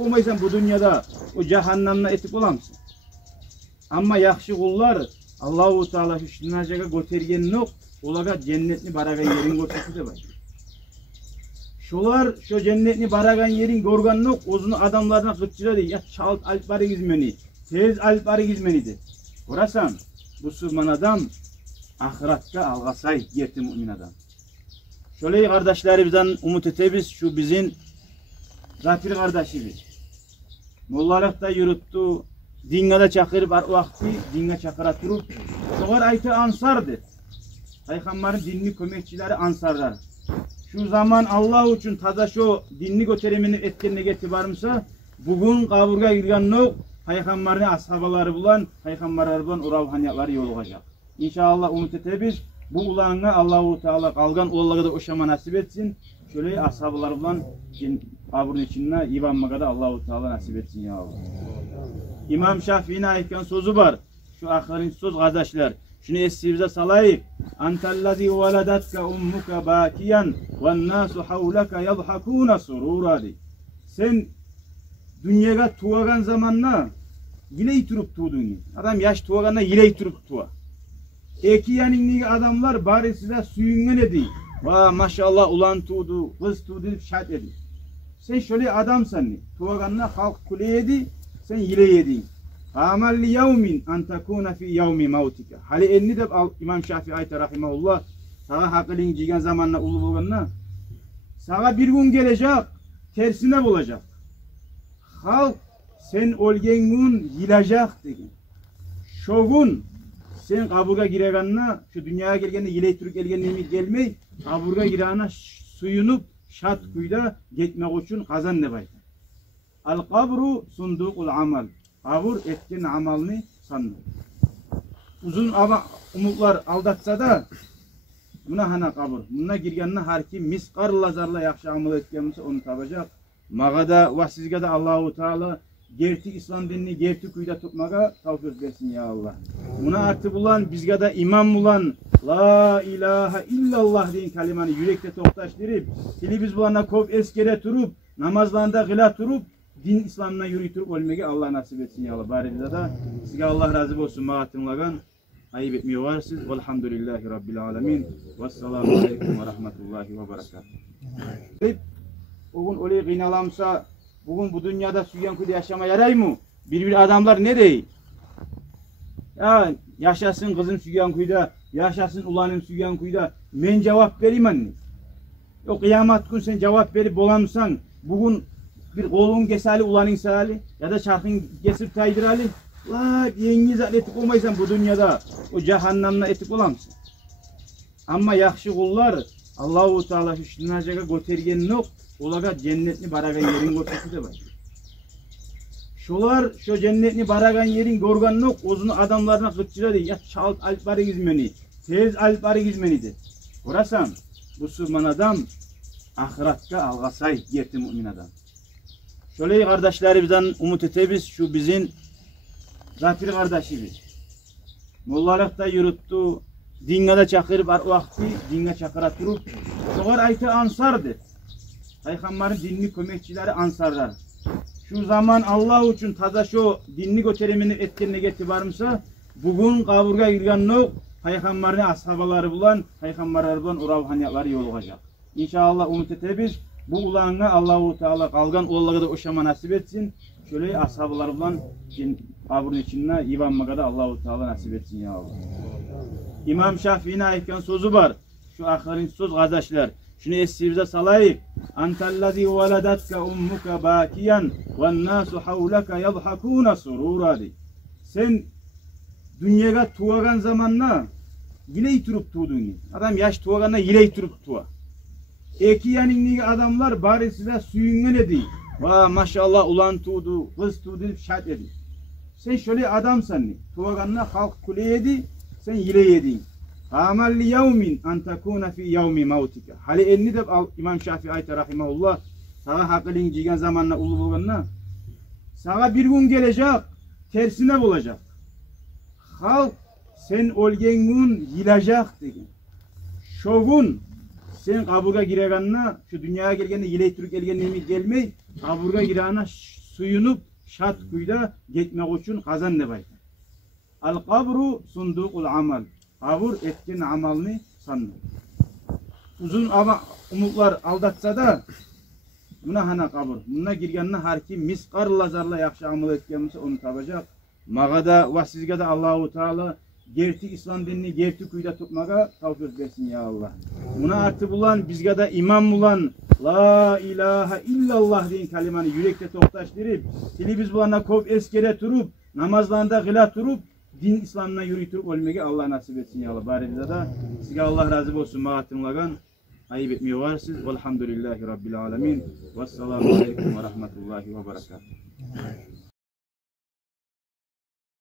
etip olmaysan bu dünyada o cehennemle etip olamsın. Ama yaxşı kullar Allahu Teala hüsnünacaga götergen nok, olaga cennetni baragan yerin görsesi de var. Şolar şu cennetni baragan yerin görgen nok, ozunu adamlarına kıtçıladı. Ya çalt alp barı gizmeni, tez alp barı gizmeni de. Orasan bu Müslüman adam ahiratka algasay yerti mümin adam. Şöyle kardeşlerimizden umut etebiz, şu bizim Zakir kardeşimiz. Mollalıkta yürüttü, dingada çakırıp vakti dinga çakıra turup, soğar aytı ansardı. Peygamberin dinli kömekçileri ansarlar. Şu zaman Allah için taza şu dinli göterimini etkenine getibarımsa, bugün kaburga girgen no, Peygamberin ashabaları bulan, Peygamberler bulan o ruhaniyatları yol olacak. İnşallah umut etebiz. Bu ulağına Allah-u Teala kalgan oğulları da o şama nasip etsin. Şöyle ashablar bulan kaburun içine ivanmaga da Allah-u Teala nasip etsin ya Allah. İmam Şafii'nin ayetken sözü var. Şu ahirin söz kardeşler. Şunu esimize salayık. Antallazi veladatka ummuka bakiyan ve nasu havlaka yadhakuna surura di. Sen dünyaya tuğagan zamanla yile turup tuğdun. Adam yaş tuğaganla yile turup tuğa. Eki yanındaki adamlar bari size suyungan edi. Va maşallah ulan tuğdu, kız tuğdu deyip şart edi. Sen şöyle adamsan, tuğaganla halk kule yedi, sen yile yedin. Amal li yevmin an takuna fi yevmi mautika. Hali enni de İmam Şafii ayet rahimahullah sana hakkılın cigen zamanla ulu bulganla sana bir gün gelecek tersine bulacak. Halk sen olgen gün yilacak dedi. Şogun sen kaburga gireganna şu dünyaya gelgende yile Türk gelgenliğimi gelmey kaburga girana suyunup şat kuyda gitmek için kazan ne bayta. Al kabru sundukul amal. Kabur etkin amalını sandı. Uzun ama umutlar aldatsa da buna hana kabur. Buna girgenine her kim miskar lazarla yakşı amal etkenmişse onu tabacak. Mağada ve sizge de Allah-u Teala gerti İslam dinini gerti kuyda tutmaga tavfik versin ya Allah. Buna artı bulan bizge de imam bulan La ilahe illallah deyin kelimanı yürekte toktaştırıp dili biz bulana kov eskere turup namazlarında gıla turup din İslam'dan yürütüp ölmege Allah nasip etsin ya Allah. Bari da sizge Allah razı olsun mağatınlagan ayıp etmiyor varsınız. Velhamdülillahi Rabbil alemin. Vesselamu aleyküm ve rahmetullahi ve berekatuhu. Bugün öyle kıynalamsa bugün bu dünyada süyen kuyda yaşama yaray mı? Bir adamlar ne değil? Ya yaşasın kızım süyen kuyda, yaşasın ulanım süyen kuyda. Men cevap vereyim anne. O kıyamet gün sen cevap verip bolamsan bugün bir kolun gesali ulanın sali ya da çarkın kesip taydırali. La yengiz etip olmaysan bu dünyada o cehennemle etip olamsın. Ama yaxşı kullar Allah-u Teala hüsnünacaga götergen nok, olaga cennetni baragan yerin görsesi de var. Şolar şu cennetni baragan yerin görgen nok, ozunu adamlarına kıtçıladı. Ya çalt alp barı gizmeni, tez alp barı gizmeni de. Orasan bu Müslüman adam ahiratka algasay yerti mümin adam. Şöyle kardeşlerimizden umut etebiz, şu bizim Zakir kardeşimiz. Mollalıkta yürüttü, dingada çakırıp vakti dinga çakıra turup, soğar aytı ansardı. Peygamberin dinli kömekçileri ansarlar. Şu zaman Allah için taza şu dinli göterimini etkenine getibarımsa, bugün kaburga girgen no, Peygamberin ashabaları bulan, Peygamberler bulan o ruhaniyatları yol olacak. İnşallah umut etebiz. Bu ulağına Allah-u Teala kalgan oğulları da o şama nasip etsin. Şöyle ashablar bulan kaburun içine ivanmaga da Allah-u Teala nasip etsin ya Allah. İmam Şafii'nin ayetken sözü var. Şu ahirin söz kardeşler. Şunu esimize salayık. Antallazi veladatka ummuka bakiyan ve nasu havlaka yadhakuna surura di. Sen dünyaya tuğagan zamanla yile turup tuğdun. Adam yaş tuğaganla yile turup tuğa. Eki yanındaki adamlar bari size suyungan edi. Va maşallah ulan tuğdu, kız tuğdu deyip şart edi. Sen şöyle adamsan, tuğaganla halk kule yedi, sen yile yedin. Amal li yevmin an takuna fi yevmi mautika. Hali enni de İmam Şafii ayet rahimahullah sana hakkılın cigen zamanla ulu bulganla sana bir gün gelecek tersine bulacak. Halk sen olgen gün yilacak dedi. Şogun sen kaburga gireganna şu dünyaya gelgende yile Türk gelgenliğimi gelmey kaburga girana suyunup şat kuyda gitmek için kazan ne baytar. Al kabru sundukul amal. Kabur etkin amalını sandı. Uzun ama umutlar aldatsa da buna hana kabur. Buna girgenine her kim miskarla zarla yakşı amal etkenmişse onu tabacak. Mağada ve sizge de Allahu Teala gerti İslam dinini gerti kuyda tutmaga tavfik versin ya Allah. Buna artı bulan bizge de imam bulan la ilahe illallah deyin kelimanı yürekte toktaştırıp dili biz bulana kop eskere turup namazlarında gıla turup din İslam'ına yürütürüp ölmege Allah nasip etsin ya Allah. Bari bize de sizge Allah razı olsun mağatınlagan ayıp etmiyor varsınız. Velhamdülillahi Rabbil alemin. Vesselamu aleyküm ve rahmetullahi ve berekatuhu.